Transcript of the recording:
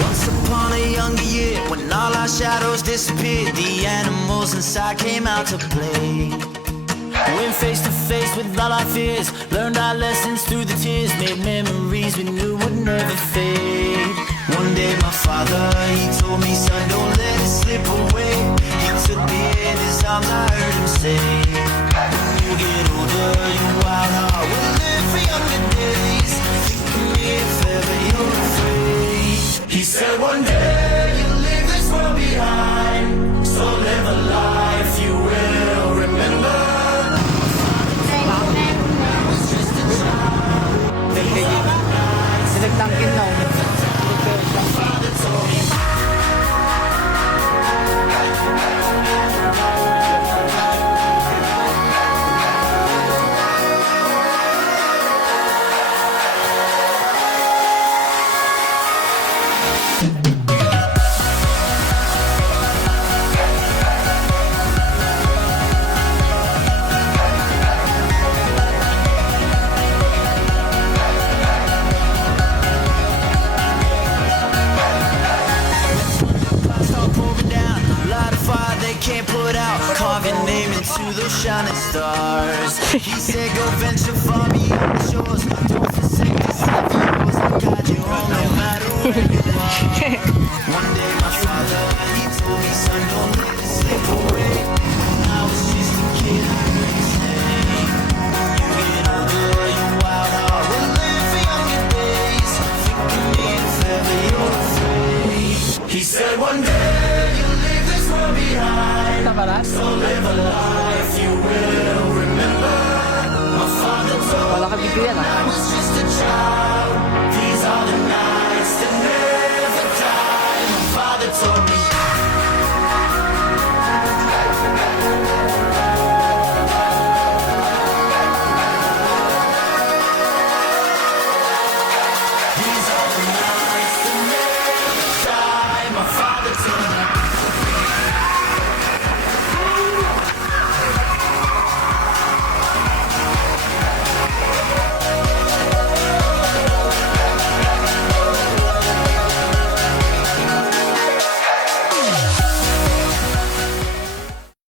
Once upon a younger year, when all our shadows disappeared, the animals inside came out to play. Went face to face with all our fears, learned our lessons through the tears, made memories we knew would never fade. One day my father, he told me, son, don't let it slip away. He took me in his arms, I heard him say, when you get older, your wild heart will live for younger days. Think of me if ever you're afraid. He said one day you'll leave this world behind, so live a life you will remember. Sinagtangkin na. Can't put out, carve your name into those shining stars. He said go venture far beyond the shores, don't forsake this life of yours, I'll guide you home no matter where you are. One day my father, he told me, son, don't let it slip away. When I was just a kid, I heard him say, you get older, your wild heart will live for younger days. Think of me if ever you're afraid. He said one day you'll leave this world behind, so live a life you will remember. My father told me I was just a child.